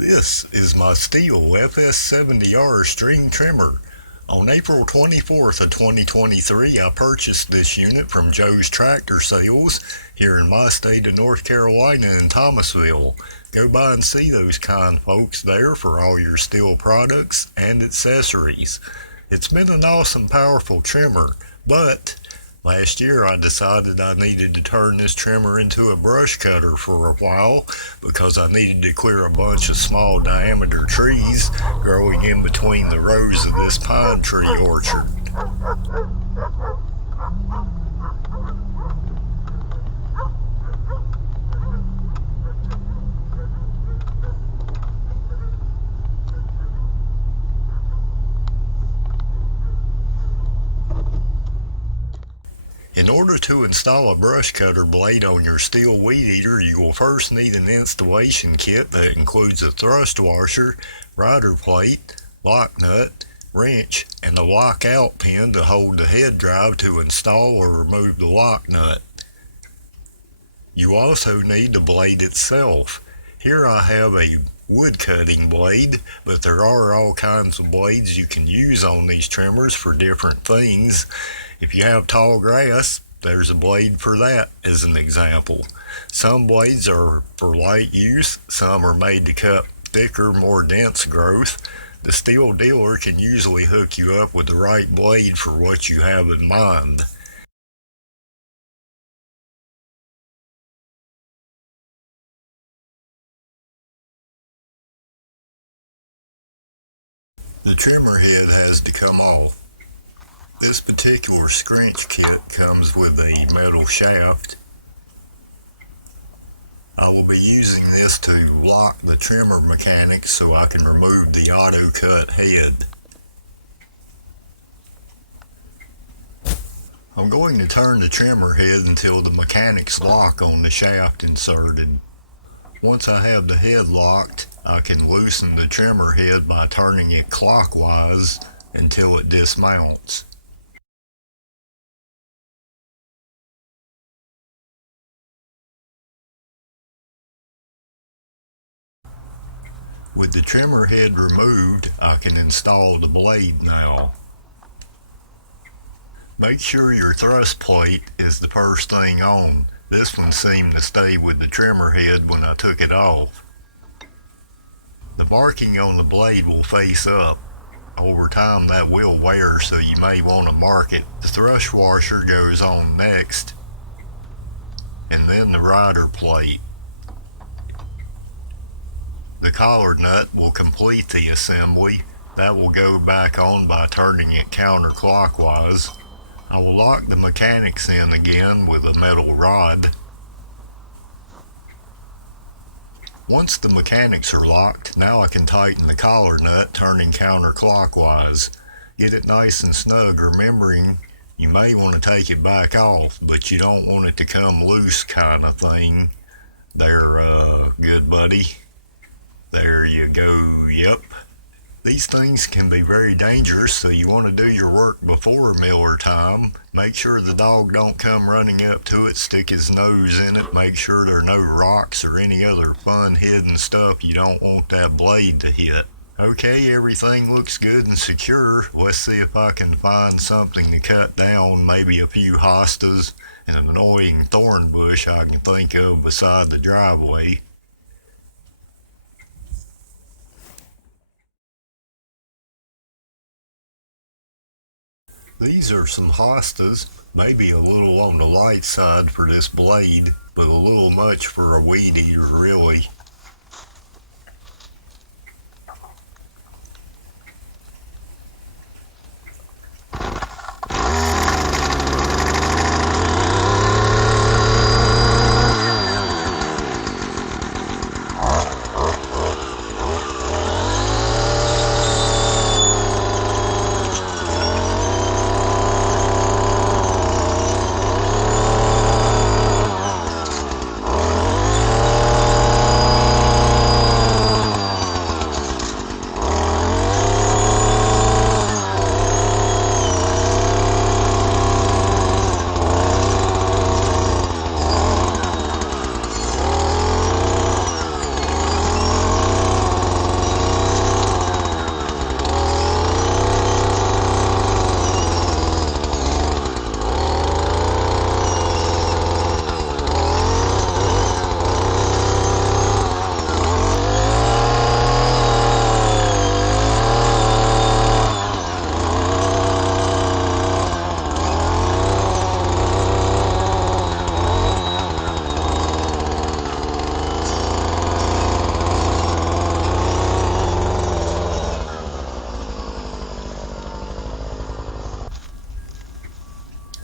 This is my Stihl FS 70R string trimmer. On April 24th of 2023, I purchased this unit from Joe's Tractor Sales here in my state of North Carolina in Thomasville. Go by and see those kind folks there for all your Stihl products and accessories. It's been an awesome, powerful trimmer, but last year I decided I needed to turn this trimmer into a brush cutter for a while because I needed to clear a bunch of small diameter trees growing in between the rows of this pine tree orchard. In order to install a brush cutter blade on your Stihl weed eater, you will first need an installation kit that includes a thrust washer, rider plate, lock nut, wrench, and a lockout pin to hold the head drive to install or remove the lock nut. You also need the blade itself. Here I have a wood cutting blade, but there are all kinds of blades you can use on these trimmers for different things. If you have tall grass, there's a blade for that as an example. Some blades are for light use, some are made to cut thicker, more dense growth. The Stihl dealer can usually hook you up with the right blade for what you have in mind. The trimmer head has to come off. This particular scrunch kit comes with a metal shaft. I will be using this to lock the trimmer mechanics so I can remove the auto cut head. I'm going to turn the trimmer head until the mechanics lock on the shaft inserted. Once I have the head locked, I can loosen the trimmer head by turning it clockwise until it dismounts. With the trimmer head removed, I can install the blade now. Make sure your thrust plate is the first thing on. This one seemed to stay with the trimmer head when I took it off. The marking on the blade will face up. Over time that will wear, so you may want to mark it. The thrust washer goes on next, and then the rider plate. The collar nut will complete the assembly. That will go back on by turning it counterclockwise. I will lock the mechanics in again with a metal rod. Once the mechanics are locked, now I can tighten the collar nut turning counterclockwise. Get it nice and snug, remembering you may want to take it back off, but you don't want it to come loose kind of thing. There, good buddy. There you go, yep. These things can be very dangerous, so you want to do your work before miller time. Make sure the dog don't come running up to it, stick his nose in it. Make sure there are no rocks or any other fun hidden stuff you don't want that blade to hit. Okay, everything looks good and secure. Let's see if I can find something to cut down, maybe a few hostas and an annoying thorn bush I can think of beside the driveway. These are some hostas, maybe a little on the light side for this blade, but a little much for a weed eater really.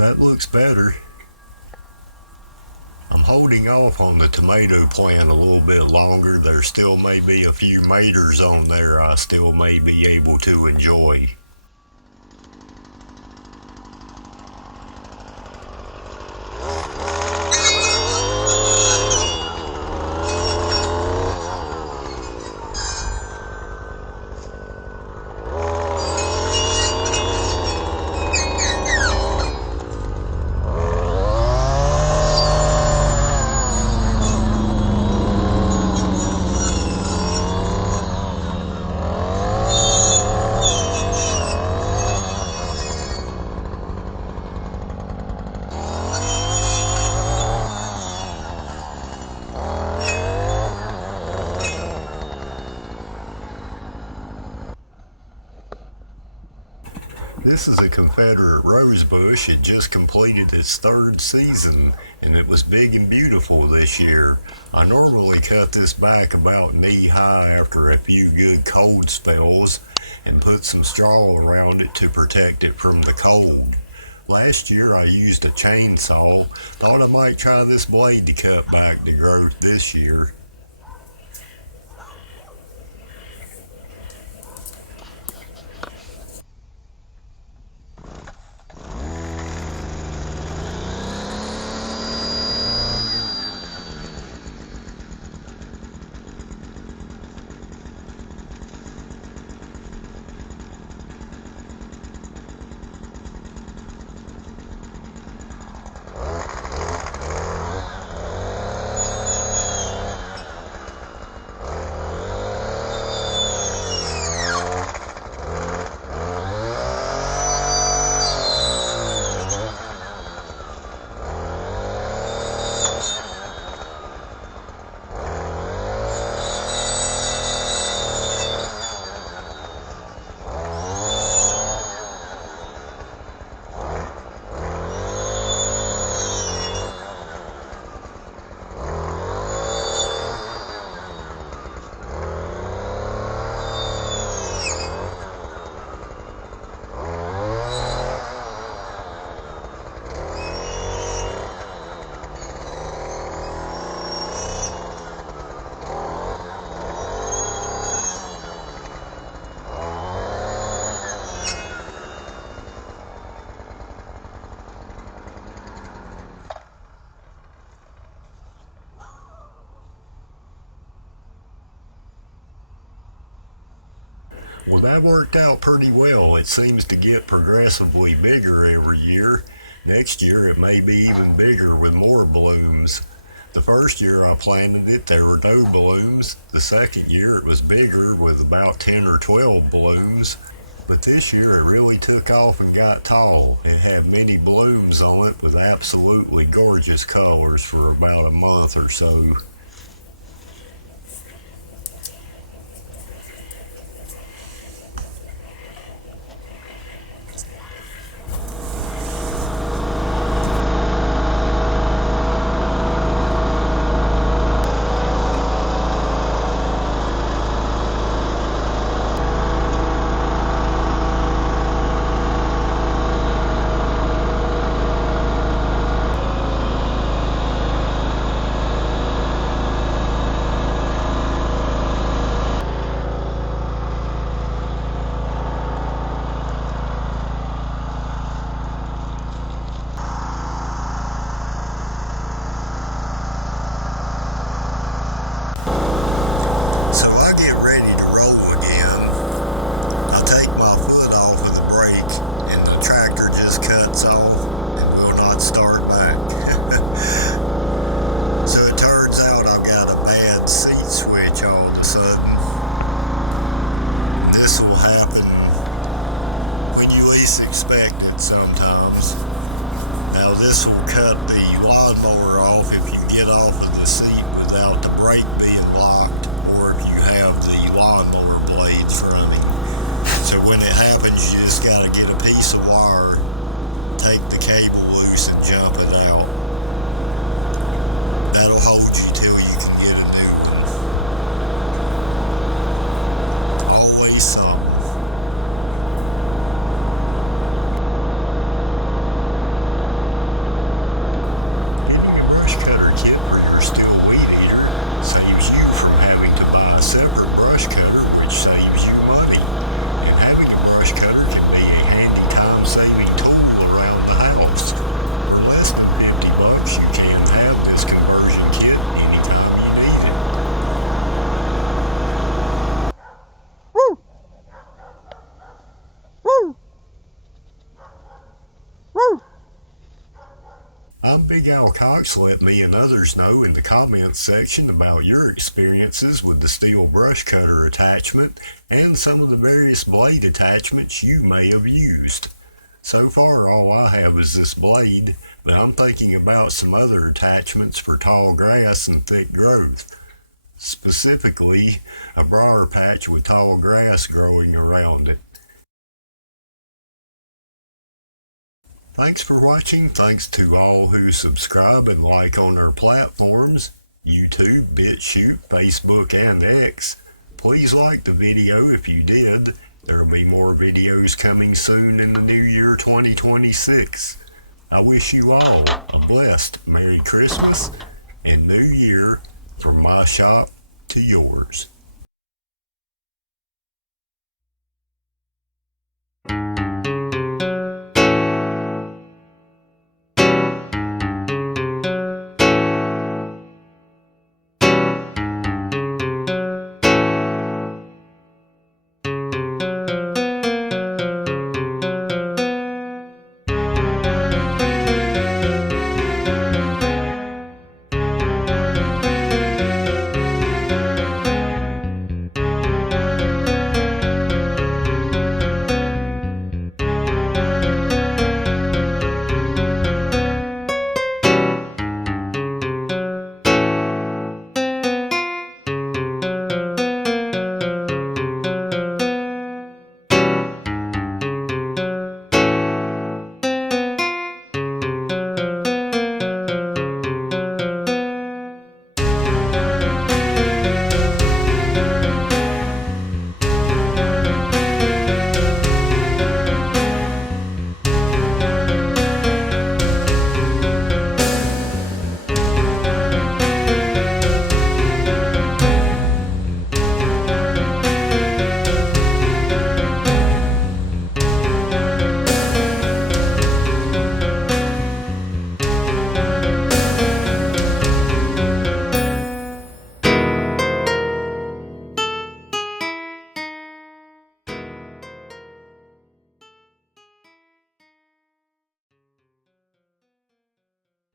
That looks better. I'm holding off on the tomato plant a little bit longer. There still may be a few maters on there I still may be able to enjoy. This is a Confederate rosebush. It just completed its 3rd season and it was big and beautiful this year. I normally cut this back about knee high after a few good cold spells and put some straw around it to protect it from the cold. Last year I used a chainsaw. Thought I might try this blade to cut back the growth this year. Well, that worked out pretty well. It seems to get progressively bigger every year. Next year it may be even bigger with more blooms. The first year I planted it, there were no blooms. The second year it was bigger with about 10 or 12 blooms. But this year it really took off and got tall. It had many blooms on it with absolutely gorgeous colors for about a month or so. So I get ready to roll again. I take my foot off of the brake and the tractor just cuts off and will not start back. So it turns out I've got a bad seat switch all of a sudden. And this will happen when you least expect it sometimes. Now this will cut the lawnmower off if you get off of the seat without the brake being locked, or if you have the lawnmower blades running. So when it happens, you just gotta get a piece of wire, take the cable loose and jump it out. That'll hold you till you can get a new one. Always something. Getting a brush cutter kit for your Stihl weed eater saves you from having to buy a separate brush cutter, which saves you money. And having a brush cutter can be a handy time-saving tool around the house. For less than $50, you can have this conversion kit anytime you need it. Woo! Woo! Woo! I'm Big Al Cox. Let me and others know in the comments section about your experiences with the Stihl brush cutter attachment and some of the various blade attachments you may have used. So far all I have is this blade, but I'm thinking about some other attachments for tall grass and thick growth. Specifically, a briar patch with tall grass growing around it. Thanks for watching. Thanks to all who subscribe and like on our platforms, YouTube, BitChute, Facebook, and X. Please like the video if you did. There will be more videos coming soon in the new year 2026. I wish you all a blessed Merry Christmas and New Year from my shop to yours.